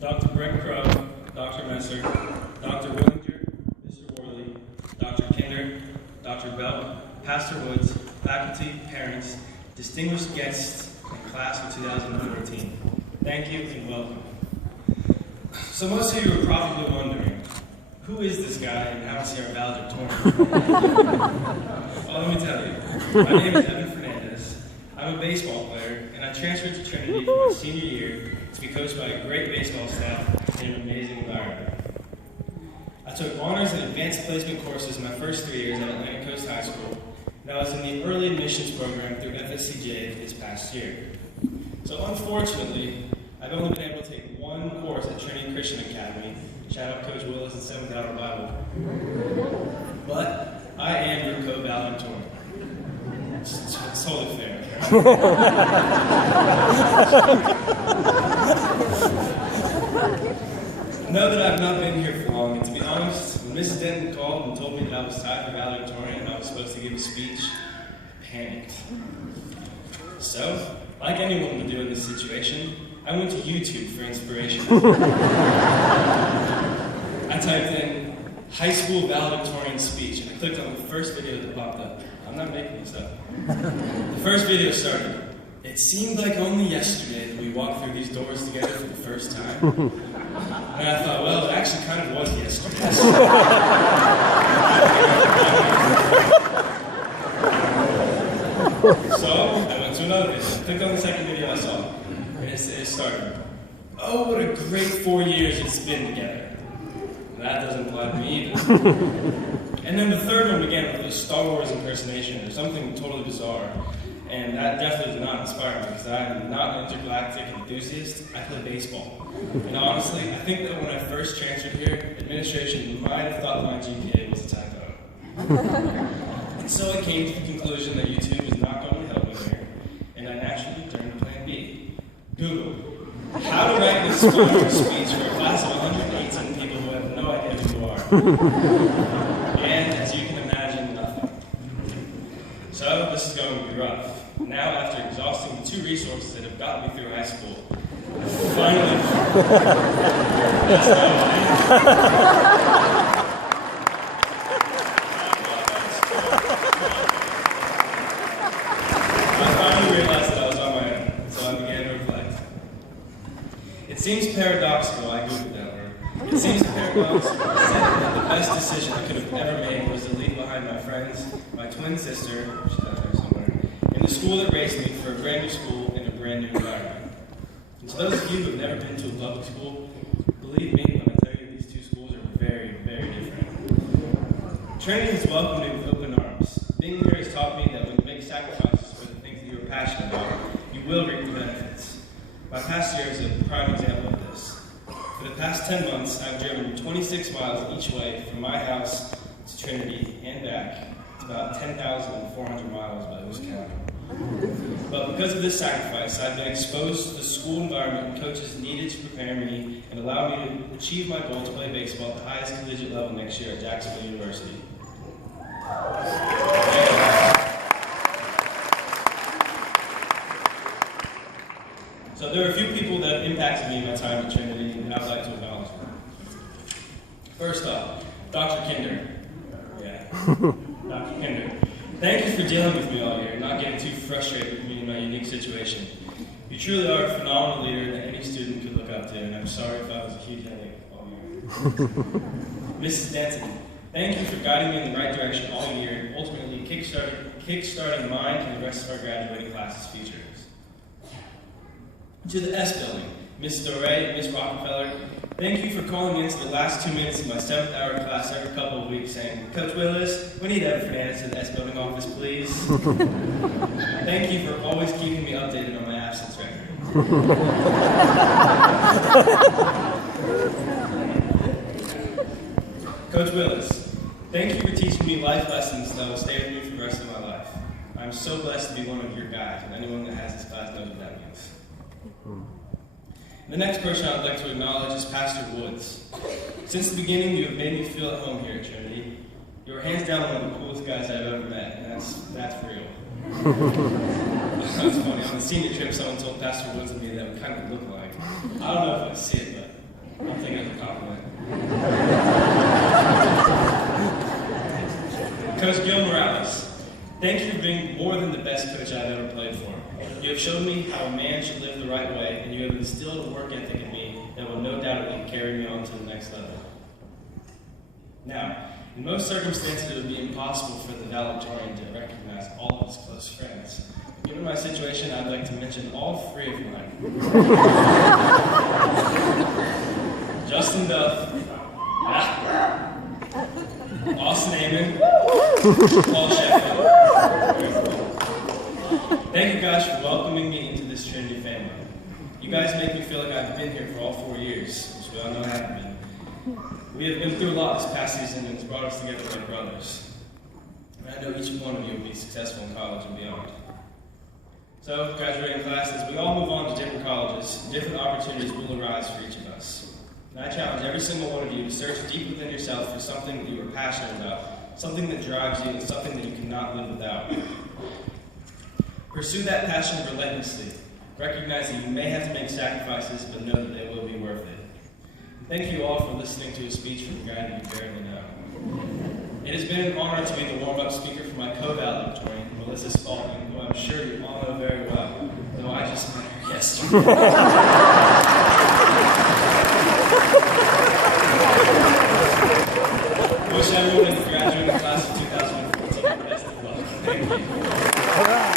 Dr. Brett Crow, Dr. Messer, Dr. Willinger, Mr. Worley, Dr. Kinder, Dr. Belt, Pastor Woods, faculty, parents, distinguished guests, and class of 2014. Thank you and welcome. So most of you are probably wondering, who is this guy and how is he our valedictorian? Well, let me tell you. My name is Fernandez. I'm a baseball player, and I transferred to Trinity for my senior year to be coached by a great baseball staff in an amazing environment. I took honors and advanced placement courses my first 3 years at Atlantic Coast High School, and I was in the early admissions program through FSCJ this past year. So unfortunately, I've only been able to take one course at Trinity Christian Academy. Shout out Coach Willis and 7th Hour Bible. But I am your co-valedictorian. It's totally fair. Know that I've not been here for long, and to be honest, when Mrs. Denton called and told me that I was tied for valedictorian and I was supposed to give a speech, I panicked. So, like anyone would do in this situation, I went to YouTube for inspiration. I typed in high school valedictorian speech, and I clicked on the first video that popped up. I'm not making this up. The first video started. It seemed like only yesterday that we walked through these doors together for the first time. And I thought, well, it actually kind of was yesterday. So I went to another video. Clicked on the second video I saw. And it started. Oh, what a great 4 years it's been together. That doesn't apply to me either. And then the third one began with a Star Wars impersonation or something totally bizarre. And that definitely did not inspire me because I am not an intergalactic enthusiast. I play baseball. And honestly, I think that when I first transferred here, administration might have thought my GPA was a typo. And so I came to the conclusion that YouTube is not going to help me here. And I naturally turned to plan B. Google. How to write this sponsored speech for a class of 118 people who have no idea who you are. And as you can imagine, nothing. So this is going to be rough. Now, after exhausting the 2 resources that have gotten me through high school, finally, I finally realized that I was on my own, so I began to reflect. It seems paradoxical, I googled that word. It seems paradoxical to say that the best decision I could have ever made was to leave behind my friends, my twin sister, she's out there somewhere, and the school that raised me for a brand new school in a brand new environment. And to those of you who have never been to a public school, believe me when I tell you these 2 schools are very, very different. Trinity has welcomed me with open arms. Being here has taught me that when you make sacrifices for the things that you are passionate about, you will reap the benefits. My past year is a prime example of this. For the past 10 months, I've driven 26 miles each way from my house to Trinity and back. It's about 10,400 miles by loose count. But because of this sacrifice, I've been exposed to the school environment and coaches needed to prepare me and allow me to achieve my goal to play baseball at the highest collegiate level next year at Jacksonville University. So there are a few people that have impacted me in my time at Trinity, and I'd like to acknowledge them. First off, Dr. Kinder. Yeah, Dr. Kinder. Thank you for dealing with me all year and not getting too frustrated with me in my unique situation. You truly are a phenomenal leader that any student could look up to, and I'm sorry if I was a huge headache all year. Mrs. Denton, thank you for guiding me in the right direction all year and ultimately kickstarting mine and the rest of our graduating class's futures. To the S building, Ms. Doré and Ms. Rockefeller, thank you for calling into the last 2 minutes of my 7th hour class every couple of weeks saying, Coach Willis, we need Evan Fernandez in the S building office, please. Thank you for always keeping me updated on my absence record. Coach Willis, thank you for teaching me life lessons that will stay with me for the rest of my life. I'm so blessed to be one of your guys, and anyone that has this class knows what that means. The next person I would like to acknowledge is Pastor Woods. Since the beginning, you have made me feel at home here at Trinity. You are hands down one of the coolest guys I've ever met, and that's real. That's funny. On the senior trip, someone told Pastor Woods and me that we kind of look like. I don't know if I see it, but I'll take it as a compliment. Coach Gil Morales, thank you for being more than the best coach I've ever played for. You have shown me how a man should live the right way, and you have instilled a work ethic in me that will no doubt carry me on to the next level. Now, in most circumstances, it would be impossible for the valedictorian to recognize all of his close friends. Given my situation, I'd like to mention all three of mine. Justin Duff, Austin Amon, Paul Sheffield. Thank you guys for welcoming me into this Trinity family. You guys make me feel like I've been here for all 4 years, which we all know I haven't been. We have been through a lot this past season, and it's brought us together like brothers. And I know each one of you will be successful in college and beyond. So, graduating classes, we all move on to different colleges. Different opportunities will arise for each of us. And I challenge every single one of you to search deep within yourself for something that you are passionate about, something that drives you, and something that you cannot live without. Pursue that passion relentlessly. Recognize that you may have to make sacrifices, but know that they will be worth it. Thank you all for listening to a speech from the Grad you barely know. It has been an honor to be the warm-up speaker for my co-valedictorian, Melissa Spalding, who I'm sure you all know very well, though I just met her yesterday. Wish everyone in the graduating class of 2014 the best of luck. Thank you.